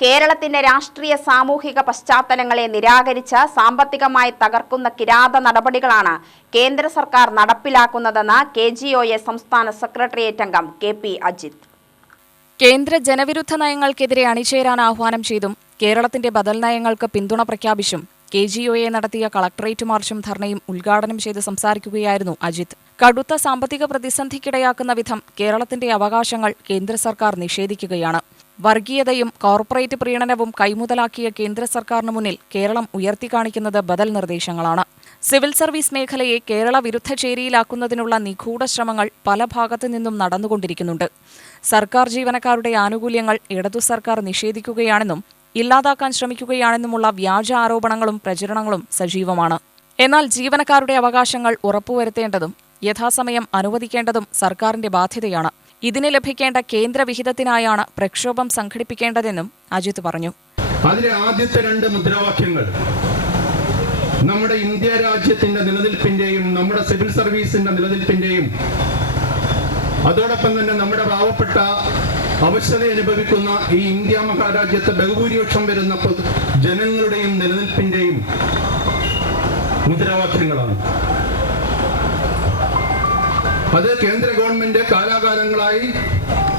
കേരളത്തിന്റെ രാഷ്ട്രീയ സാമൂഹിക പശ്ചാത്തലങ്ങളെ നിരാകരിച്ച് സാമ്പത്തികമായി തകർക്കുന്ന കിരാത നടപടികളാണ് കേന്ദ്ര സർക്കാർ നടപ്പിലാക്കുന്നതെന്ന് കെ ജി ഒ എ സംസ്ഥാന സെക്രട്ടേറിയറ്റ് അംഗം കെ പി അജിത്. കേന്ദ്ര ജനവിരുദ്ധ നയങ്ങൾക്കെതിരെ അണിചേരാൻ ആഹ്വാനം ചെയ്തും കേരളത്തിന്റെ ബദൽ നയങ്ങൾക്ക് പിന്തുണ പ്രഖ്യാപിച്ചും കെ ജി ഒ എ നടത്തിയ കളക്ടറേറ്റ് മാർച്ചും ധർണയും ഉദ്ഘാടനം ചെയ്ത് സംസാരിക്കുകയായിരുന്നു അജിത്. കടുത്ത സാമ്പത്തിക പ്രതിസന്ധിക്കിടയാക്കുന്ന വിധം കേരളത്തിന്റെ അവകാശങ്ങൾ കേന്ദ്ര സർക്കാർ നിഷേധിക്കുകയാണ്. വർഗീയതയും കോർപ്പറേറ്റ് പ്രീണനവും കൈമുതലാക്കിയ കേന്ദ്ര സർക്കാരിന് മുന്നിൽ കേരളം ഉയർത്തിക്കാണിക്കുന്നത് ബദൽ നിർദ്ദേശങ്ങളാണ്. സിവിൽ സർവീസ് മേഖലയെ കേരള വിരുദ്ധ ചേരിയിലാക്കുന്നതിനുള്ള നിഗൂഢ ശ്രമങ്ങൾ പല ഭാഗത്തു നിന്നും നടന്നുകൊണ്ടിരിക്കുന്നുണ്ട്. സർക്കാർ ജീവനക്കാരുടെ ആനുകൂല്യങ്ങൾ ഇടതു സർക്കാർ നിഷേധിക്കുകയാണെന്നും ഇല്ലാതാക്കാൻ ശ്രമിക്കുകയാണെന്നുമുള്ള വ്യാജ ആരോപണങ്ങളും പ്രചരണങ്ങളും സജീവമാണ്. എന്നാൽ ജീവനക്കാരുടെ അവകാശങ്ങൾ ഉറപ്പുവരുത്തേണ്ടതും യഥാസമയം അനുവദിക്കേണ്ടതും സർക്കാരിന്റെ ബാധ്യതയാണ്. ഇതിന് ലഭിക്കേണ്ട കേന്ദ്ര വിഹിതത്തിനായാണ് പ്രക്ഷോഭം സംഘടിപ്പിക്കേണ്ടതെന്നും അജിത് പറഞ്ഞു. അതിലെ ആദ്യത്തെ രണ്ട് മുദ്രാവാക്യങ്ങൾ നമ്മുടെ ഇന്ത്യ രാജ്യത്തിന്റെ നിലനിൽപ്പിന്റെയും നമ്മുടെ സിവിൽ സർവീസിന്റെ നിലനിൽപ്പിന്റെയും അതോടൊപ്പം തന്നെ നമ്മുടെ പാവപ്പെട്ട അവശത അനുഭവിക്കുന്ന ഈ ഇന്ത്യ മഹാരാജ്യത്തെ ബഹുഭൂരിപക്ഷം വരുന്ന ജനങ്ങളുടെയും നിലനിൽപ്പിന്റെയും മുദ്രാവാക്യങ്ങളാണ് അത് കേന്ദ്ര ഗവൺമെന്റ് കാലാകാലങ്ങളായി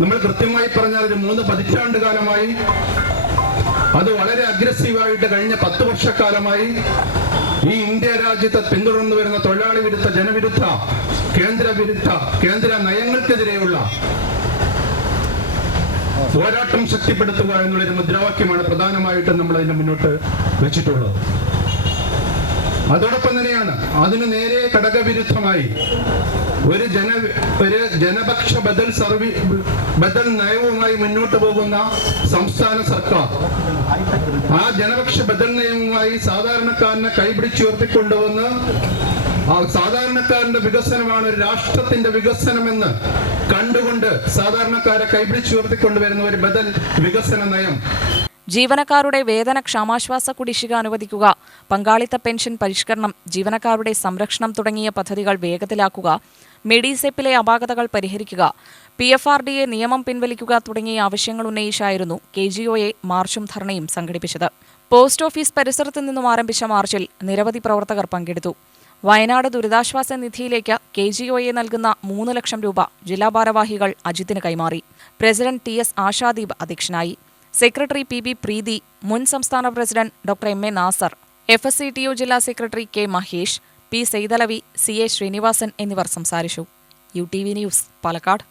നമ്മൾ കൃത്യമായി പറഞ്ഞാൽ ഒരു മൂന്ന് പതിറ്റാണ്ട് കാലമായി അത് വളരെ അഗ്രസീവായിട്ട് കഴിഞ്ഞ പത്ത് വർഷക്കാലമായി ഈ ഇന്ത്യ രാജ്യത്തെ പിന്തുടർന്നു വരുന്ന തൊഴിലാളി വിരുദ്ധ ജനവിരുദ്ധ കേന്ദ്ര വിരുദ്ധ കേന്ദ്ര നയങ്ങൾക്കെതിരെയുള്ള പോരാട്ടം ശക്തിപ്പെടുത്തുക എന്നുള്ളൊരു മുദ്രാവാക്യമാണ് പ്രധാനമായിട്ടും നമ്മൾ അതിനെ മുന്നോട്ട് വെച്ചിട്ടുള്ളത്. അതോടൊപ്പം തന്നെയാണ് അതിനു നേരെ ഘടകവിരുദ്ധമായി ഒരു ജന ഒരു ജനപക്ഷ ബദൽ സർവീ ബദൽ നയവുമായി മുന്നോട്ട് പോകുന്ന സംസ്ഥാന സർക്കാർ. ആ ജനപക്ഷ ബദൽ നയവുമായി സാധാരണക്കാരനെ കൈപിടിച്ചുയർത്തിക്കൊണ്ടുവന്ന് ആ സാധാരണക്കാരന്റെ വികസനമാണ് ഒരു രാഷ്ട്രത്തിന്റെ വികസനമെന്ന് കണ്ടുകൊണ്ട് സാധാരണക്കാരെ കൈപിടിച്ചുയർത്തിക്കൊണ്ടുവരുന്ന ഒരു ബദൽ വികസന നയം. ജീവനക്കാരുടെ വേതന ക്ഷാമാശ്വാസ കുടിശ്ശിക അനുവദിക്കുക പങ്കാളിത്ത പെൻഷൻ പരിഷ്കരണം ജീവനക്കാരുടെ സംരക്ഷണം തുടങ്ങിയ പദ്ധതികൾ വേഗത്തിലാക്കുക മെഡിസെപ്പിലെ അപാകതകൾ പരിഹരിക്കുക P F R D A നിയമം പിൻവലിക്കുക തുടങ്ങിയ ആവശ്യങ്ങൾ ഉന്നയിച്ചായിരുന്നു കെ ജി ഒ എ മാർച്ചും ധർണയും സംഘടിപ്പിച്ചത്. പോസ്റ്റ് ഓഫീസ് പരിസരത്ത് നിന്നും ആരംഭിച്ച മാർച്ചിൽ നിരവധി പ്രവർത്തകർ പങ്കെടുത്തു. വയനാട് ദുരിതാശ്വാസ നിധിയിലേക്ക് കെ ജി ഒ എ നൽകുന്ന മൂന്ന് ലക്ഷം രൂപ ജില്ലാ ഭാരവാഹികൾ അജിത്തിന് കൈമാറി. പ്രസിഡന്റ് ടി എസ് ആശാദീപ് അധ്യക്ഷനായി. സെക്രട്ടറി പി ബി പ്രീതി മുൻ സംസ്ഥാന president doctor M A Nasar F S C T U ജില്ലാ secretary K Mahesh P Saithalavi C A Srinivasan എന്നിവർ സംസാരിച്ചു. U T V news Palakkad.